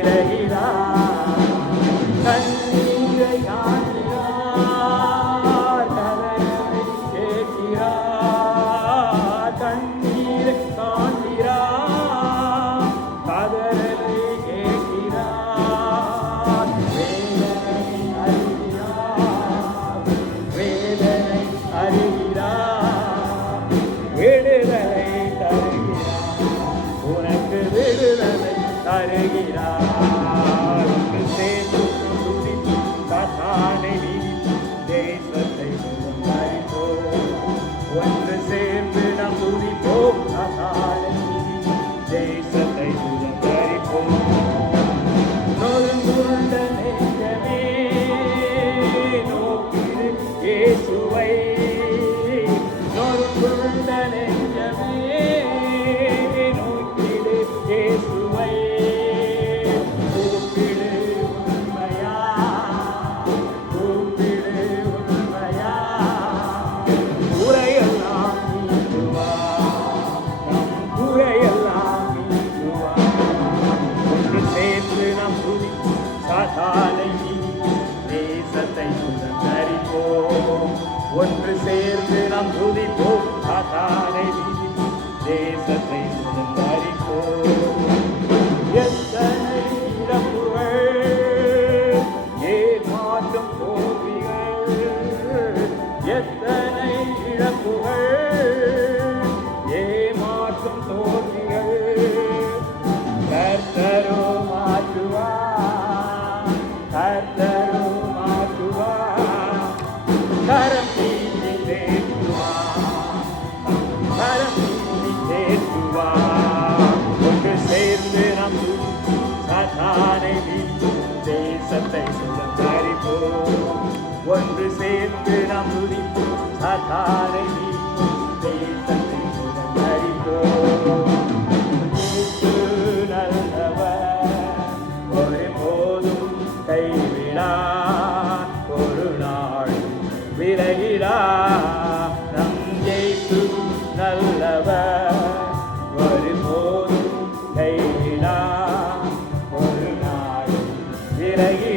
விலகிறார். கண்ணீரை காண்கிறார், கதறலை கேட்கிறார். கண்ணீரை காண்கிறார், கதறலை கேட்கிறார். வேதனை அறிகிறார், வேதனை அறிகிறார். விடுதலை தருகிறார், உனக்கு விடுதலை தருகிறார். ஒன்று சேர்ந்து துதித்து சாத்தானை வீழ்த்தி தேசத்தை சுதந்தரிப்போம். ஒன்று சேர்ந்து நாம் துதிப்போம், சாத்தானை வீழ்த்தி தேசத்தை சுதந்தரிப்போம். நொறுங்குண்ட நெஞ்சமே நோக்கிடு இயேசுவை. நொறுங்குண்ட நெஞ்சமே நோக்கிடு இயேசுவை. கூப்பிடு உண்மையா, கூப்பிடு உண்மையா. குறையெல்லாம் நீக்குவார், நம் குறையெல்லாம் நீக்குவார். ஒன்று சேர்ந்து நாம் துதித்து சாத்தானை வீழ்த்தி தேசத்தை சுதந்தரிப்போம். ஒன்று சேர்ந்து நாம் துதிப்போம், சாத்தானை வீழ்த்தி தேசத்தை சுதந்தரிப்போம். எத்தனை இழப்புகள், ஏமாற்றும் தோல்விகள். எத்தனை இழப்புகள், ஏமாற்றும் தோல்விகள். கர்த்தரோ மாற்றுவார், கர்த்தரோ மாற்றுவார். கரம் நீட்டி தேற்றுவார், கரம் நீட்டி தேற்றுவார். ஒன்று சேர்ந்து நாம் துதித்து சாத்தானை வீழ்த்தி தேசத்தை சுதந்தரிப்போம். ஒன்று சேர்ந்து நாம் துதித்து சாத்தானை வீழ்த்தி தேசத்தை சுதந்தரிப்போம். இயேசு நல்லவர், ஒருபோதும் கைவிடார், ஒரு நாள் விலகிடார். நம் இயேசு நல்லவர், ஒருபோதும் கைவிடார், ஒரு நாள் விலகி